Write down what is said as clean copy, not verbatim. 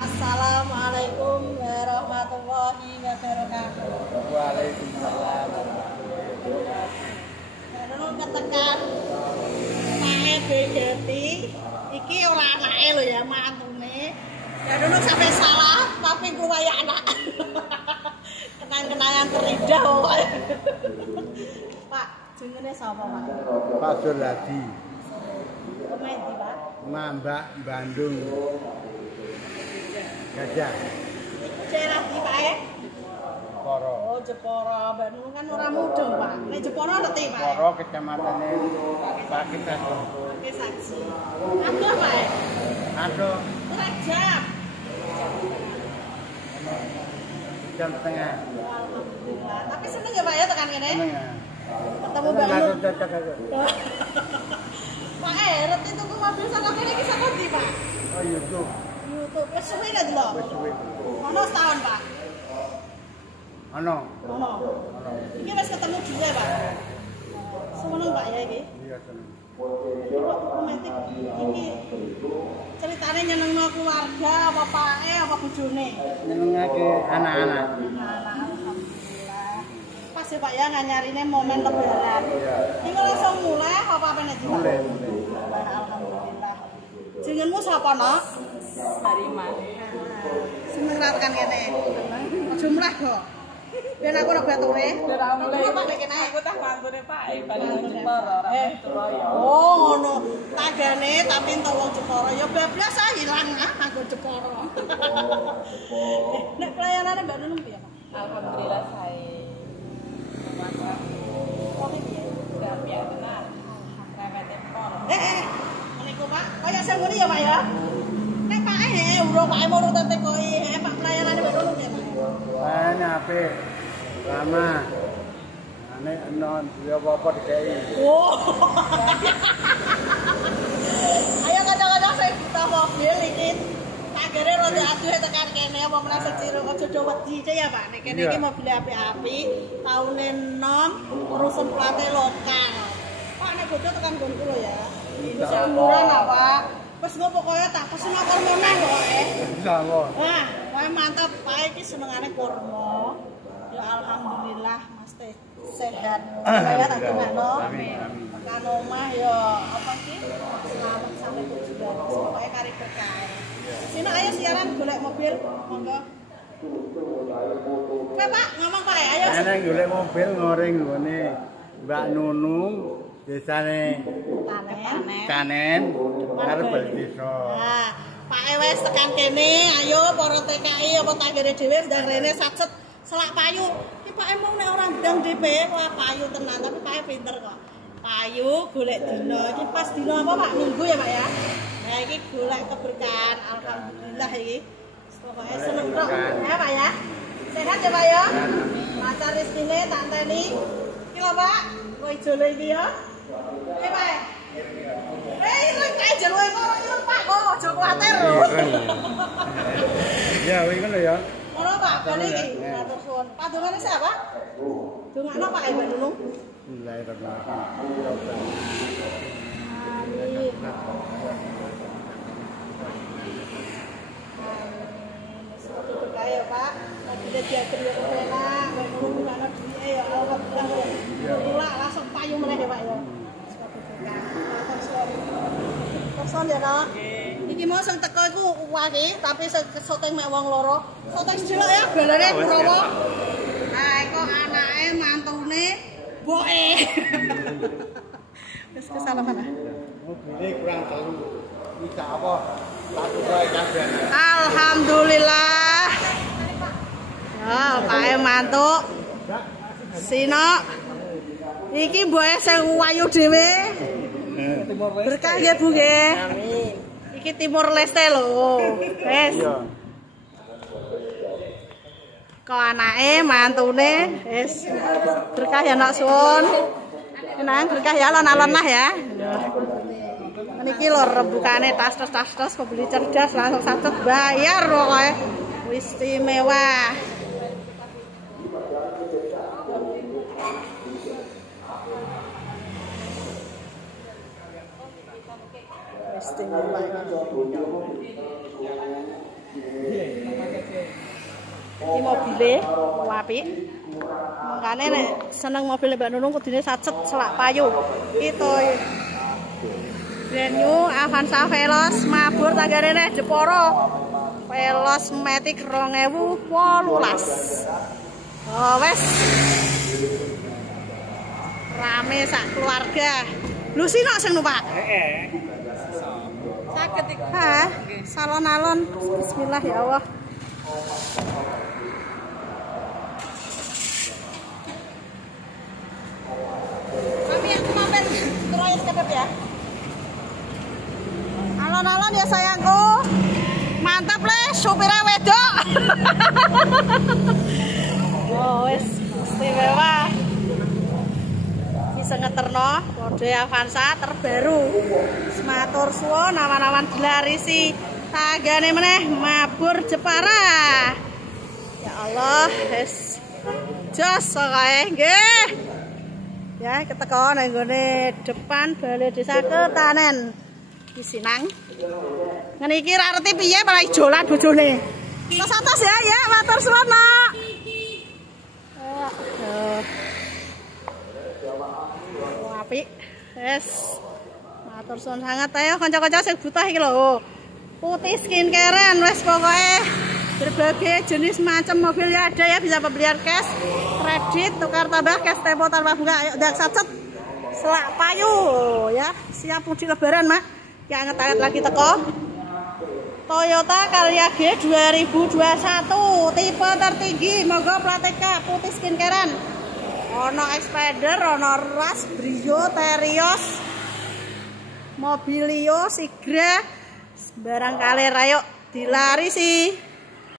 Assalamualaikum warahmatullahi wabarakatuh. Waalaikumsalam. Baru ketekan Mae Begeti, iki ora anake lho ya, mantune. Ya dulu sampai salah, tapi ku kaya anak. Kenang-kenangan terindah pokoknya. Pak, jenenge sapa, Pak? Pak Suradi. Komedi, Pak. Mambak Bandung. Gajah. Daerah di Pak ya? Jeporo. Oh, Jeporo. Bandung kan ora mudeng, Pak. Nek Jeporo ngerti, Pak. Jeporo kecamatannya Sakit Satu. Oke, saksi. Aduh, Pak. Aduh, Jam. jam setengah. Alhamdulillah. Tapi seneng ya, Pak ya tekan kene? Seneng ya? Ketemu Bandung. Cocok aja. Pak reti tuku mobil saka kene iki saka ndi, Pak? Oh, YouTube. YouTube. Wis suwe gak delok? Wis suwe. Ono setahun, Pak. Ono. Ono. Iki wis ketemu dhewe, Pak. Seneng, Pak ya iki? Iya, seneng. Romantik iki ceritane nyenengno keluarga apa pake apa bojone? Nyenengake anak-anak. Alhamdulillah. Pas ya Pak ya nganyarine momen lebaran. Ini langsung mulai apa nek iki? Mulai. Alhamdulillah. Jenengmu sapa, Nok? Harima. Seneng ra tekan kene. Aja murah kok. Ben aku ora bature. Ora mulai Apa nek kene? aku tak mantune Pak Bandung Jeporo ora Surabaya. Oh, ngono. Tagane tapi entuk wong Jeporo ya bablas ah ilang aku Jeporo. Nek pelayanane Mbak Nunung piye, Pak? Alhamdulillah saya. Masa Kok piye? sudah biasa tenan. Sampai tempor. Meniku Pak, kaya sing ngene ya Pak ya. Nek Pak urung Pak mau tete koki, Pak pelayanane Mbak Nunung piye, Pak? Kayaknya apik. Lama. Ane non dia apa dikai. Oh. Ayo kadang-kadang saya kita mobil iki tagare rada aduh tekan kene apa meneh seciro aja do wedi ya Pak. Nek kene iki mobil apik-apik, taune enom, urusan plate lokal. Pak nek bodo tekan gonku lho ya. Bisa murah lah Pak. Wes engko pokoke tak pesen kormone kok Insyaallah. Wah, wae mantap Pak iki senengane kurma. Ya alhamdulillah Mas teh sehat. Ya tak dongakno. Amin. Tekan omah ya apa sih? Selamat sampai tujuan. Pokoke kari berkah. Sini ayo siaran golek mobil, monggo. Kowe Pak, ngomong Pak ayo. Ana golek mobil ngoring nggone Mbak Nunung desane Kanen karo Baldesa. Nah, Pak wis tekan kene, ayo para TKI apa tanggane dhewe ndang rene satset selak payu. Ki Pak emang nek ora ndang DP wah payu tenan, tapi Pak pinter kok. Payu golek dina. Iki pas dina apa Pak? Minggu ya Pak ya. Nah iki golek keberkahan alhamdulillah iki. Pokoke seneng tok. Ya Pak ya. Sehat ya Pak ya. Lancar rezekine tak enteni. Iki lho Pak, kowe jolo iki ya. Pak. Ini kayak jalur kok ilang Pak kok aja kuwatir lho. Ya, iki lho ya. Ngono Pak, bali iki. Matur suwun. Padungane siapa? Dongakno Pak Mbak Nunung. Bismillahirrahmanirrahim. Amin. Semoga berkah ya Pak. Mobilnya diatur ya enak. Mbak Nunung ana duwike ya alhamdulillah. Mula langsung payu meneh ya Pak ya. Semoga berkah. Matur suwun. Person ya Nok. Iki mau sing teko iku wake, tapi sing syuting mek wong loro. Syuting sedelo ya balane Kurawa. Nah, iku anake mantune boke. Wis kesalaman ah. Mobilnya kurang telu. Iki apa? Tak tukoke kabeh. Alhamdulillah. Ya, Pak mantuk. Sino. Iki mboke sing wayu dhewe. Berkah ya Bu nggih. Amin. Iki Timur Leste lho. Wes. Kok anake mantune wis berkah ya Nok suwun. Kenang berkah ya alon-alon ya. Niki lho rembukane tas-tas pembeli cerdas langsung satu bayar pokoke. Wis istimewa. Istimewa. Iki mobile apik. Makane nek seneng mobil Mbak Nunung kudune sacet selak payu. Itu brand new Avanza Veloz mabur tanggane Jepara. Veloz Matic 2018. Oh wes. Rame sak keluarga. Lu sih nok sing numpak? Saged iki. Hah? Salon-alon. Bismillah ya Allah. Kami aku mampir terus cepet ya. Alon-alon ya sayangku. Mantap le, supirnya wedok. Oh wes, istimewa. Bisa ngeterno kode Avanza terbaru. Matur suwun awan-awan dilarisi. Tagane meneh mabur Jepara. Ya Allah, wes. Jos kae nggih. Ya, keteko nang nggone depan Balai Desa Ketanen. Di Sinang. Ngene iki ra ngerti piye malah ijolan bojone. Tos-tos ya, matur suwun, Nak. Apik. Wes. Matur suwun sangat ayo kanca-kanca sing butuh iki lho. Putih skincarean wes pokoke berbagai jenis macam mobil ya ada ya, bisa pembelian cash, kredit, tukar tambah, cash tempo tanpa bunga. Ayo dak sacet selak payu ya. Siap mudik lebaran, Mak. Ya anget-anget lagi teko. Toyota Calya G 2021 tipe tertinggi, monggo Platika putih skincarean. Ono Expander, ono Ras, Brio, Terios, Mobilio, Sigra, barang kalir ayo dilarisi.